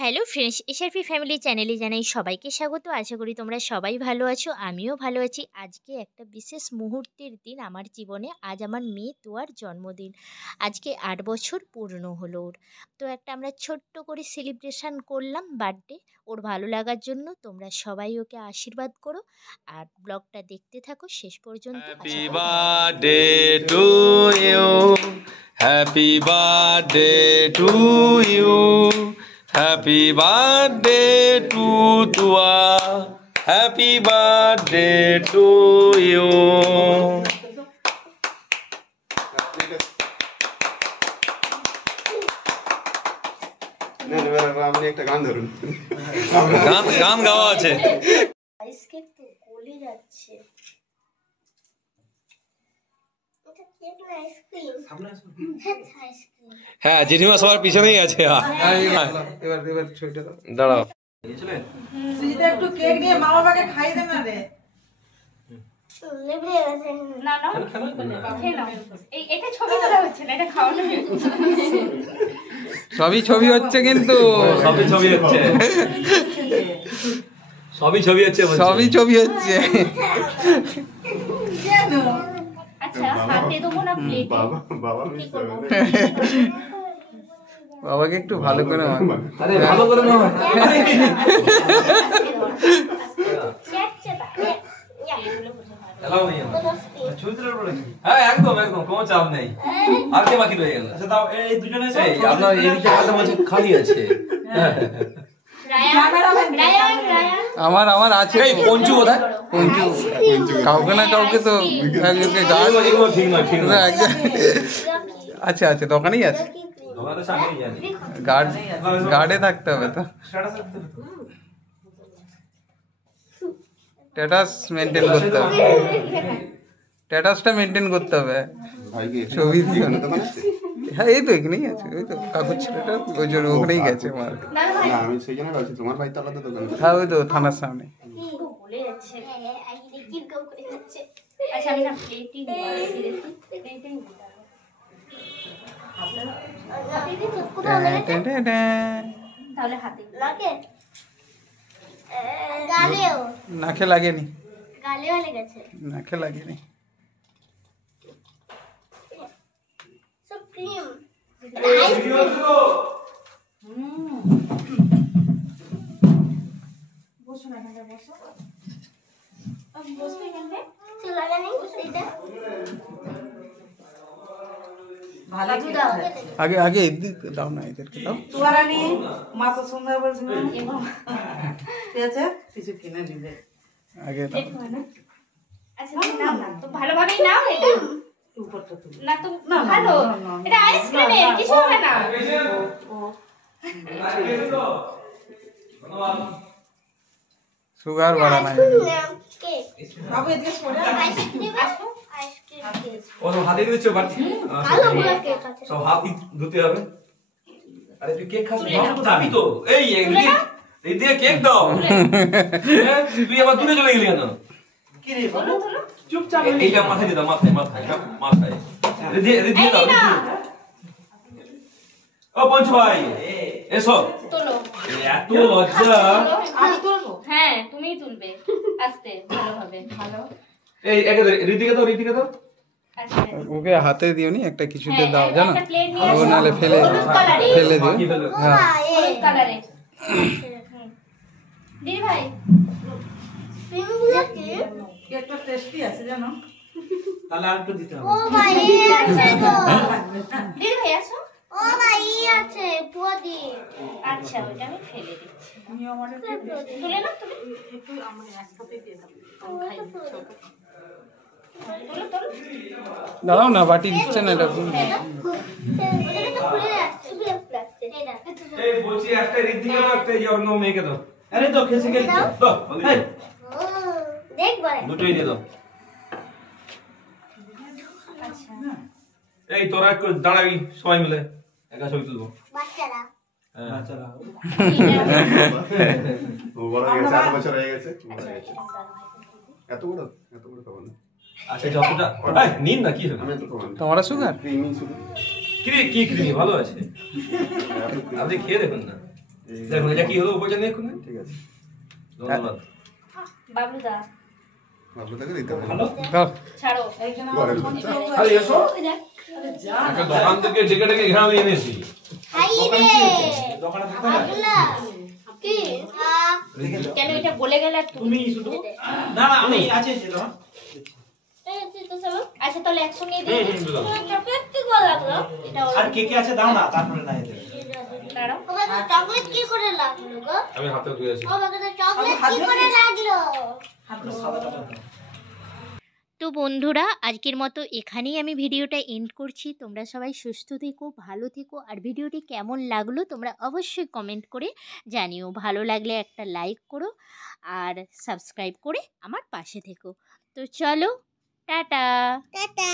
Hello friends, SRP family চ্যানেলে জানাই সবাইকে স্বাগত। আশা করি তোমরা সবাই ভালো আছো, আমিও ভালো আছি। আজকে একটা বিশেষ মুহূর্তের দিন আমার জীবনে। আজ আমার মেয়ে তোয়ার জন্মদিন। আজকে ৮ বছর পূর্ণ হলো ওর। তো একটা আমরা ছোট্ট করে সেলিব্রেশন করলাম বার্থডে ওর ভালো লাগার জন্য। তোমরা সবাই ওকে আশীর্বাদ করো আর ব্লগটা দেখতে থাকো শেষ পর্যন্ত। Happy birthday to you, happy birthday to you, happy birthday to তুয়া, হ্যাপি বার্থডে টু ইউ। আপনি একটা গান ধরুন। গান গাওয়া আছে। আইসক্রিম তো গলে যাচ্ছে। হ্যাঁ, জেঠিমা সবার পিছনেই আছে। এবার ছবিটা দাঁড়াও। একটু কেক নিয়ে মা বাবাকে খাইয়ে দেন না রে। সবই ছবি হচ্ছে, কিন্তু সবই ছবি হচ্ছে, সবই ছবি হচ্ছে, সবই ছবি হচ্ছে। বাবাকে একটু ভালো করে আরে ভালো করে না। হ্যাঁ, একদম একদম, কোনো চাপ নেই। আর কে বাকি রয়ে গেল? আপনার এদিকে খালি আছে। আমার আছে। পঞ্চু কোথায়? পঞ্চু কাউকে না কাউকে তো আচ্ছা আচ্ছা, দোকানেই আছে। গার্ডে থাকতে হবে তো। স্ট্যাটাস মেনটেন করতে হবে, স্ট্যাটাসটা মেনটেন করতে হবে। ছবি দিও না। হ্যাঁ, এই তো এখানেই আছে, ওই তো কাকুর ছেলেটা ওই জন্য ওখানেই গেছে। আমি সেই জন্য ভাবছি তোমার বাড়িতে আলাদা দোকান। হ্যাঁ, ওই তো থানার সামনে। নাকে লাগেনি, নাকে লাগেনি। আগে আগে এদিক দাও না, এদেরকে দাও। তুয়ারানি মা তো সুন্দর বলছে না, ঠিক আছে কিছু কিনে দিবে আগে দাও। আচ্ছা, নাও না তো ভালোভাবেই নাও। এটা উপরটা তুলে না তো ভালো, এটা আইসক্রিমের কিছু হবে না। সুগার বাড়া নাই। বাবু এদিকে সরে ও তো হাতে দিচ্ছ বাটি, সব হাত ধুতে হবে। আরে তুই কেক খাস না তো যাবি তো। এই এই দিয়ে কেক দাও। তুই আবার দূরে চলে গেলি কেন? কি রে বলো চুপচাপ এইটা মাথায় দিয়ে দাও, মাথায় মাথায় মাথায় দিয়ে দাও। ও পঞ্চু ভাই এসো। তোলো। এত লজ্জা। আমি তুলবো। হ্যাঁ, তুমিই তুলবে আস্তে ভালোভাবে। ভালো। এই একে রীতিকে দাও, রীতিকে দাও। আচ্ছা, ওকে হাতে দিওনি, একটা কিছুতে দাও, হ্যাঁ, জানো একটা প্লেট নিয়ে ও আসো। নালে ফেলে হলুদ দিও। হ্যাঁ, হলুদ কালারে। দিদি ভাই কেকটা টেস্টি আছে জানো। তাহলে আর একটু দিতে হবে। দিদি ভাই আসো। আচ্ছা, ওইটা আমি ফেলে দিচ্ছি। তুমি আমাদের তুলে নাও তুমি। একটু আমাদের একসাথে দিয়ে দাও। তোলো তোলো। দাঁড়াও না, বাটি দিচ্ছে না এটা। এই বলছি একটা রীতিকে দাও, একটা এই অন্য মেয়েকে দাও। আরে দাও, খেসে গেল দাও। দুটোই দিয়ে দাও। আচ্ছা, এই তোরা একটু দাঁড়াবি সবাই মিলে, একা ছবি তুলবো। ও বড় হয়ে গেছে, 8 বছর হয়ে গেছে। এত বড় খাবো না। আচ্ছা, যতটা নিন না, কি হবে? আমি তো খাবো না। তোমার সুগার? ক্রিমি শুধু। কি ক্রিমি ভালো আছে, আপনি খেয়ে দেখুন না। দেখুন এটা কি হলো উপরে নিয়ে খুলে। ঠিক আছে, ধন্যবাদ। বাবলুদা বাবলুদাকে দিতে হবে। হ্যালো ছাড়ো ঘরে আরে এসো, একটা দোকান থেকে ডেকে ডেকে এখানে আমি এনেছি। দোকানে থাকতে না কেন এটা বলে গেল আর তুমি শুধু না না আমি আছে ছিল আচ্ছা তাহলে একসঙ্গে দিয়ে দিই। এটা আর কে কে আছে দাও না তারপরে না এদের দাঁড়াও চকলেট কি করে লাগলো গো? আমি হাতে ধুয়েছি। আমাকে তো চকলেট কি করে লাগলো? তো বন্ধুরা আজকের মতো এখানেই আমি ভিডিওটা এন্ড করছি। তোমরা সবাই সুস্থ থেকো, ভালো থেকো, আর ভিডিওটি কেমন লাগলো তোমরা অবশ্যই কমেন্ট করে জানিও। ভালো লাগলে একটা লাইক করো আর সাবস্ক্রাইব করে আমার পাশে থেকো। তো চলো টাটা। টাটা।